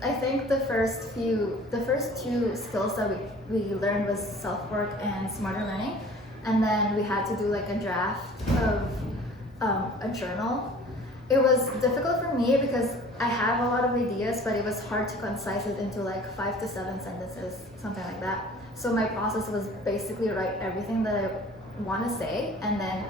I think the first two skills that we learned was self-work and smarter learning. And then we had to do like a draft of a journal. It was difficult for me because I have a lot of ideas, but it was hard to concise it into like 5 to 7 sentences, something like that. So my process was basically write everything that I want to say and then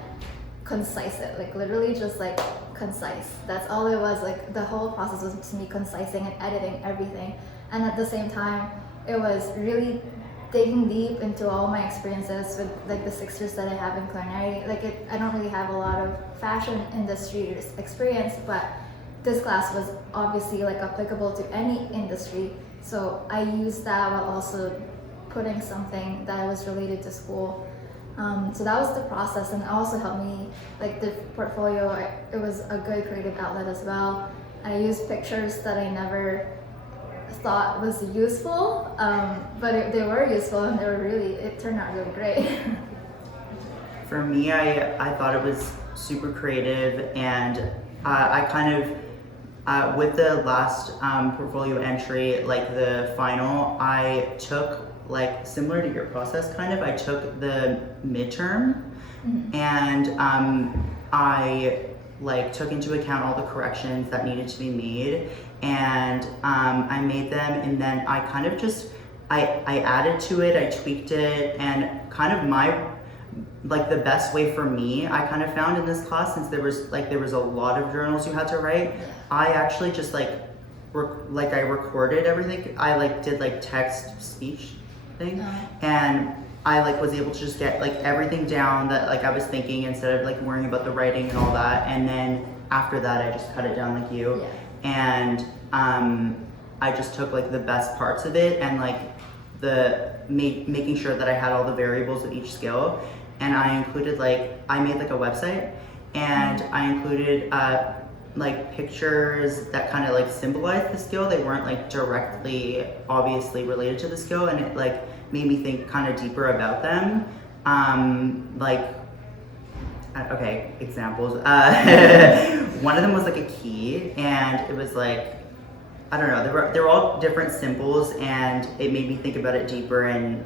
concise it, like literally just like concise. That's all it was. Like the whole process was just me concising and editing everything. And at the same time, it was really digging deep into all my experiences with like the 6 years that I have in culinary. I don't really have a lot of fashion industry experience, but this class was obviously like applicable to any industry. So I used that while also putting something that was related to school. So that was the process, and it also helped me, like the portfolio, it was a good creative outlet as well. I used pictures that I never thought was useful, but they were useful and it turned out really great. For me, I thought it was super creative, and I kind of, with the last portfolio entry, like the final, I took, like similar to your process kind of, I took the midterm and I like took into account all the corrections that needed to be made, and I made them, and then I kind of just, I added to it, I tweaked it, and kind of like the best way for me, I kind of found in this class, since there was a lot of journals you had to write, I actually just I recorded everything. I like did like text speech thing, and I like was able to just get like everything down that like I was thinking, instead of like worrying about the writing and all that. And then after that, I just cut it down like you, and I just took like the best parts of it and like making sure that I had all the variables of each skill, and I included I made like a website, and I included like pictures that kind of like symbolized the skill. They weren't like directly obviously related to the skill, and it like made me think kind of deeper about them. Okay, examples. One of them was like a key, and it was like, I don't know, they were all different symbols, and it made me think about it deeper, and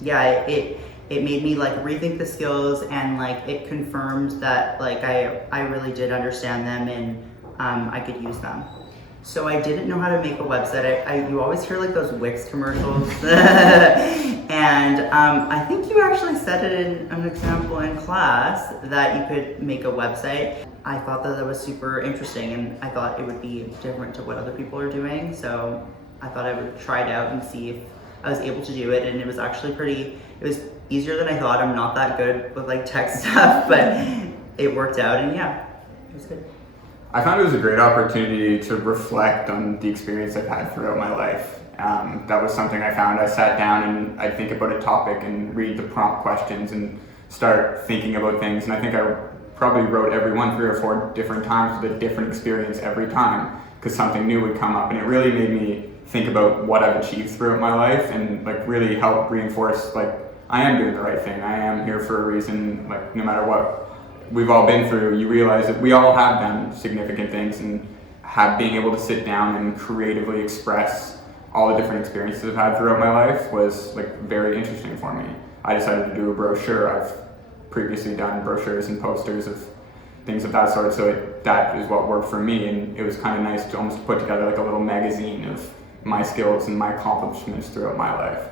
yeah, it made me like rethink the skills, and like it confirmed that like I really did understand them, and I could use them. So I didn't know how to make a website. You always hear like those Wix commercials, and I think you actually said it in an example in class that you could make a website. I thought that was super interesting, and I thought it would be different to what other people are doing. So I thought I would try it out and see if I was able to do it, and it was actually it was easier than I thought. I'm not that good with like tech stuff, but it worked out, and yeah, it was good. I found it was a great opportunity to reflect on the experience I've had throughout my life. That was something I found. I sat down and I'd think about a topic and read the prompt questions and start thinking about things, and I think I probably wrote every one 3 or 4 different times with a different experience every time, because something new would come up, and it really made me think about what I've achieved throughout my life, and like really help reinforce like I am doing the right thing. I am here for a reason. Like no matter what we've all been through, you realize that we all have done significant things, and being able to sit down and creatively express all the different experiences I've had throughout my life was like very interesting for me. I decided to do a brochure. I've previously done brochures and posters of things of that sort, so that is what worked for me, and it was kind of nice to almost put together like a little magazine of my skills and my accomplishments throughout my life.